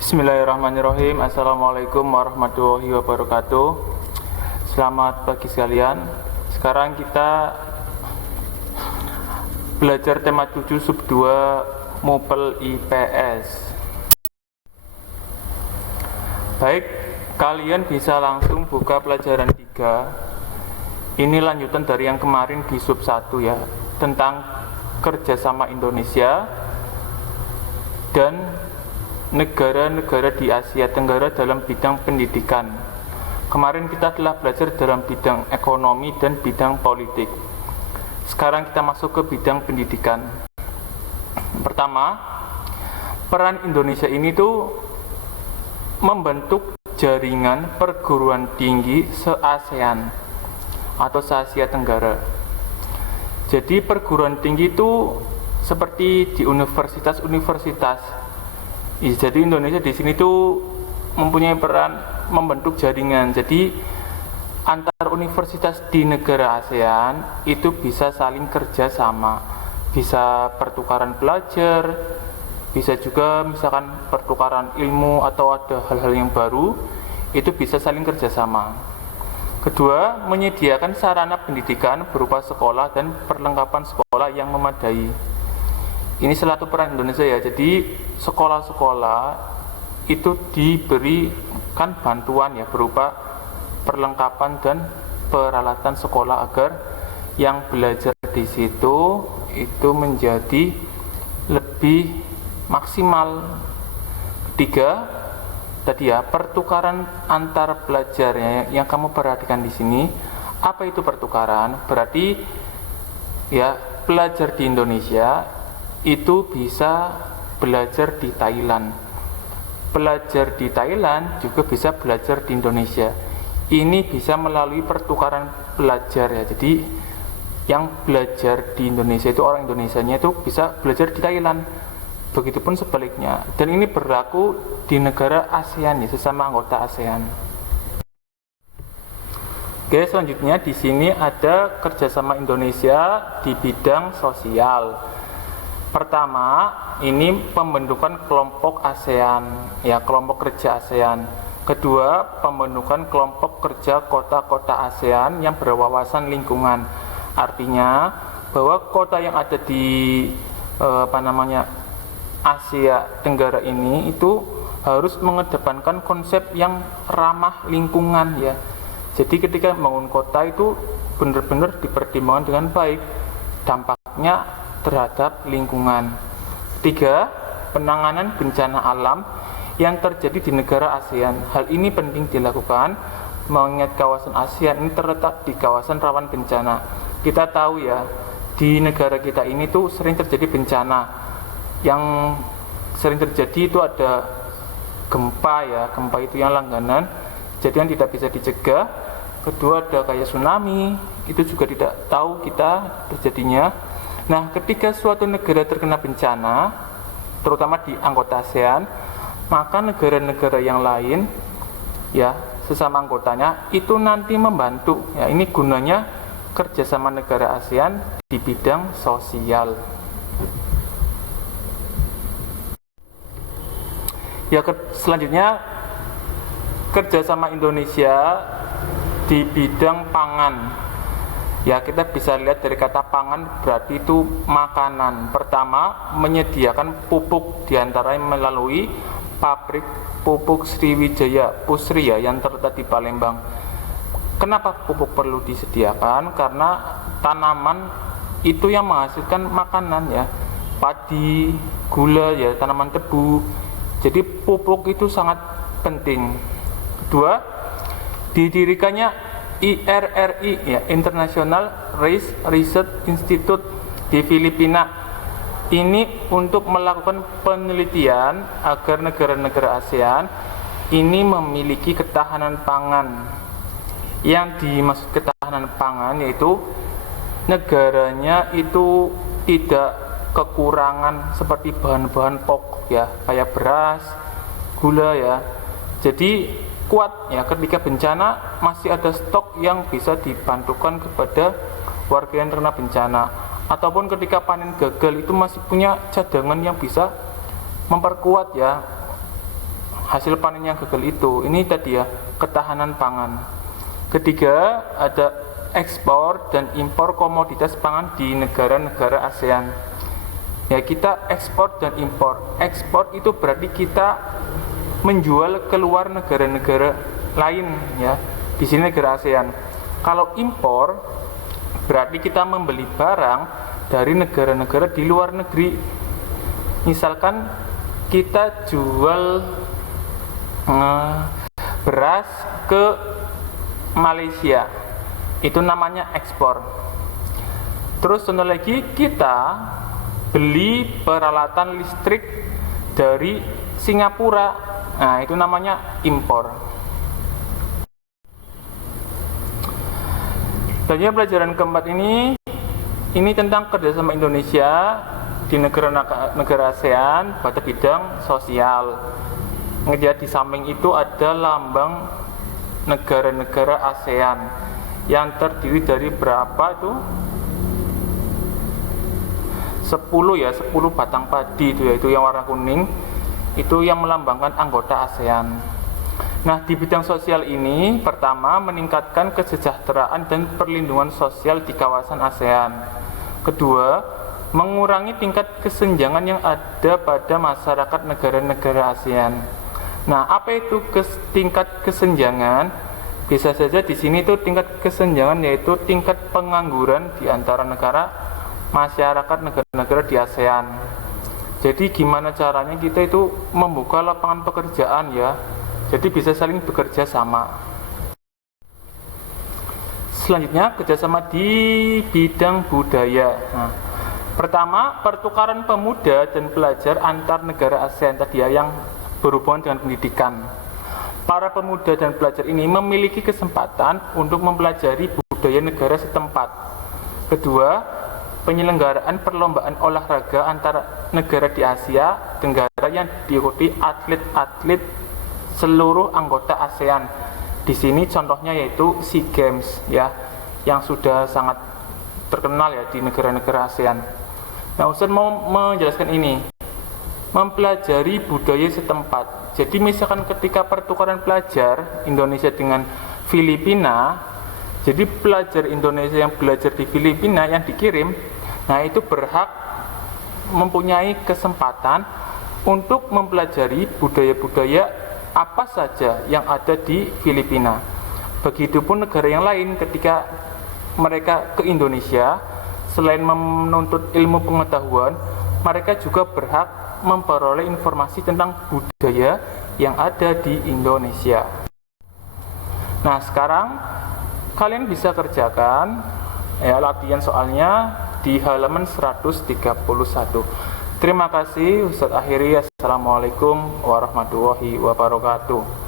Bismillahirrahmanirrahim. Assalamualaikum warahmatullahi wabarakatuh. Selamat pagi sekalian. Sekarang kita belajar tema 7 sub 2 Mupel IPS. Baik, kalian bisa langsung buka pelajaran 3. Ini lanjutan dari yang kemarin di sub 1 ya, tentang kerjasama Indonesia dan negara-negara di Asia Tenggara dalam bidang pendidikan. Kemarin kita telah belajar dalam bidang ekonomi dan bidang politik. Sekarang kita masuk ke bidang pendidikan. Pertama, peran Indonesia ini tuh membentuk jaringan perguruan tinggi se-ASEAN atau se-Asia Tenggara. Jadi perguruan tinggi itu seperti di universitas-universitas. Jadi Indonesia di sini tuh mempunyai peran membentuk jaringan. Jadi antar universitas di negara ASEAN itu bisa saling kerja sama, bisa pertukaran belajar, bisa juga misalkan pertukaran ilmu atau ada hal-hal yang baru, itu bisa saling kerjasama. Kedua, menyediakan sarana pendidikan berupa sekolah dan perlengkapan sekolah yang memadai. Ini salah satu peran Indonesia ya. Jadi sekolah-sekolah itu diberikan bantuan ya berupa perlengkapan dan peralatan sekolah agar yang belajar di situ itu menjadi lebih maksimal. Ketiga, tadi ya, pertukaran antar pelajarnya yang kamu perhatikan di sini. Apa itu pertukaran? Berarti ya pelajar di Indonesia itu bisa belajar di Thailand, pelajar di Thailand juga bisa belajar di Indonesia. Ini bisa melalui pertukaran pelajar ya. Jadi yang belajar di Indonesia itu orang Indonesianya itu bisa belajar di Thailand, begitupun sebaliknya. Dan ini berlaku di negara ASEAN ya, sesama anggota ASEAN. Oke, selanjutnya di sini ada kerjasama Indonesia di bidang sosial. Pertama, ini pembentukan kelompok ASEAN, ya kelompok kerja ASEAN. Kedua, pembentukan kelompok kerja kota-kota ASEAN yang berwawasan lingkungan. Artinya bahwa kota yang ada di Asia Tenggara ini itu harus mengedepankan konsep yang ramah lingkungan ya. Jadi ketika membangun kota itu benar-benar dipertimbangkan dengan baik dampaknya terhadap lingkungan. Ketiga, penanganan bencana alam yang terjadi di negara ASEAN. Hal ini penting dilakukan mengingat kawasan ASEAN ini terletak di kawasan rawan bencana. Kita tahu ya, di negara kita ini tuh sering terjadi bencana. Yang sering terjadi itu ada gempa ya, gempa itu yang langganan, jadi yang tidak bisa dicegah. Kedua, ada kayak tsunami, itu juga tidak tahu kita terjadinya. Nah, ketika suatu negara terkena bencana, terutama di anggota ASEAN, maka negara-negara yang lain, ya sesama anggotanya, itu nanti membantu. Ya, ini gunanya kerjasama negara ASEAN di bidang sosial. Ya, selanjutnya kerjasama Indonesia di bidang pangan. Ya, kita bisa lihat dari kata pangan berarti itu makanan. Pertama, menyediakan pupuk diantaranya melalui pabrik pupuk Sriwijaya Pusri ya yang terletak di Palembang. Kenapa pupuk perlu disediakan? Karena tanaman itu yang menghasilkan makanan ya, padi, gula ya, tanaman tebu. Jadi pupuk itu sangat penting. Kedua, didirikannya IRRI ya, International Rice Research Institute di Filipina. Ini untuk melakukan penelitian agar negara-negara ASEAN ini memiliki ketahanan pangan. Yang dimaksud ketahanan pangan yaitu negaranya itu tidak kekurangan seperti bahan-bahan pokok ya, kayak beras, gula ya. Jadi kuat ya, ketika bencana masih ada stok yang bisa dibantukan kepada warga yang terkena bencana, ataupun ketika panen gagal itu masih punya cadangan yang bisa memperkuat ya hasil panen yang gagal itu. Ini tadi ya, ketahanan pangan. Ketiga, ada ekspor dan impor komoditas pangan di negara-negara ASEAN. Ya, kita ekspor dan impor. Ekspor itu berarti kita menjual keluar negara-negara lain ya. Di sini negara ASEAN. Kalau impor berarti kita membeli barang dari negara-negara di luar negeri. Misalkan kita jual beras ke Malaysia, itu namanya ekspor. Terus contoh lagi, kita beli peralatan listrik dari Singapura, nah itu namanya impor. Dan pelajaran keempat ini tentang kerjasama Indonesia di negara ASEAN pada bidang sosial. Di samping itu ada lambang negara-negara ASEAN yang terdiri dari berapa itu? 10 batang padi itu ya, itu yang warna kuning, itu yang melambangkan anggota ASEAN. Nah, di bidang sosial ini pertama meningkatkan kesejahteraan dan perlindungan sosial di kawasan ASEAN. Kedua, mengurangi tingkat kesenjangan yang ada pada masyarakat negara-negara ASEAN. Nah, apa itu tingkat kesenjangan? Bisa saja di sini itu tingkat kesenjangan yaitu tingkat pengangguran di antara masyarakat negara-negara di ASEAN. Jadi gimana caranya kita itu membuka lapangan pekerjaan ya. Jadi bisa saling bekerja sama. Selanjutnya kerjasama di bidang budaya. Nah, pertama pertukaran pemuda dan pelajar antar negara ASEAN tadi ya, yang berhubungan dengan pendidikan. Para pemuda dan pelajar ini memiliki kesempatan untuk mempelajari budaya negara setempat. Kedua, penyelenggaraan perlombaan olahraga antara negara di Asia Tenggara yang diikuti atlet-atlet seluruh anggota ASEAN. Di sini contohnya yaitu SEA Games ya, yang sudah sangat terkenal ya di negara-negara ASEAN. Nah, Ustaz mau menjelaskan ini. Mempelajari budaya setempat. Jadi misalkan ketika pertukaran pelajar Indonesia dengan Filipina, jadi pelajar Indonesia yang belajar di Filipina yang dikirim, nah itu berhak mempunyai kesempatan untuk mempelajari budaya-budaya apa saja yang ada di Filipina. Begitupun negara yang lain ketika mereka ke Indonesia, selain menuntut ilmu pengetahuan, mereka juga berhak memperoleh informasi tentang budaya yang ada di Indonesia. Nah, sekarang kalian bisa kerjakan ya latihan soalnya di halaman 131. Terima kasih, Ustaz akhiri. Assalamualaikum warahmatullahi wabarakatuh.